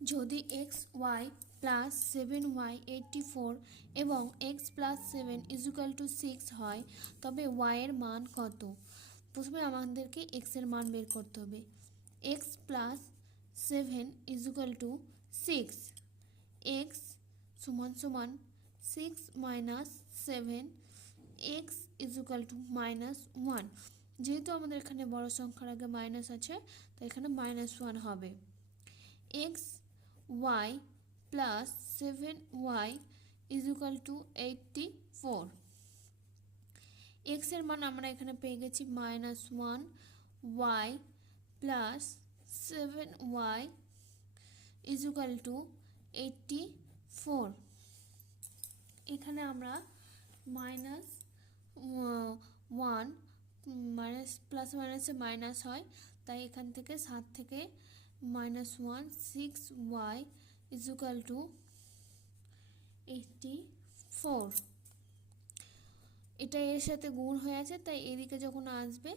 যদি x y plus 7y 84 এবং x plus 7 equal to 6 হয়, তবে ওয়াই এর মান কত? প্রথমে আমাদেরকে এক্স এর মান বের করতে হবে। X plus 7 equal to 6, x সমান সমান 6 মাইনাস 7, এক্স ইজুকাল টু -1। যেহেতু আমাদের এখানে বড় সংখ্যার আগে মাইনাস আছে, তাই এখানে -1 হবে। X y plus 7y equal to 84। X এর মান আমরা এখানে পেয়ে গেছি -1, Y plus 7y equal to 84। এখানে আমরা -1 মাইনাস প্লাস মাইনাসে মাইনাস হয়, তাই এখান থেকে 7 থেকে -1 6y ইজুকাল টু 84। এটা এর সাথে গুণ হয়ে আছে, তাই এদিকে যখন আসবে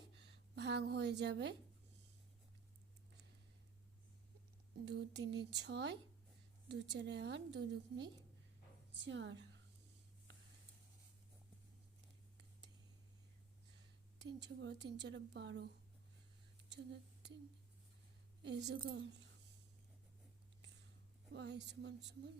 ভাগ হয়ে যাবে। 2 3 6, 2 4 8, 2 2 4, 3 6 3 4 12, 14 3 ইজুকাল y সমান সমান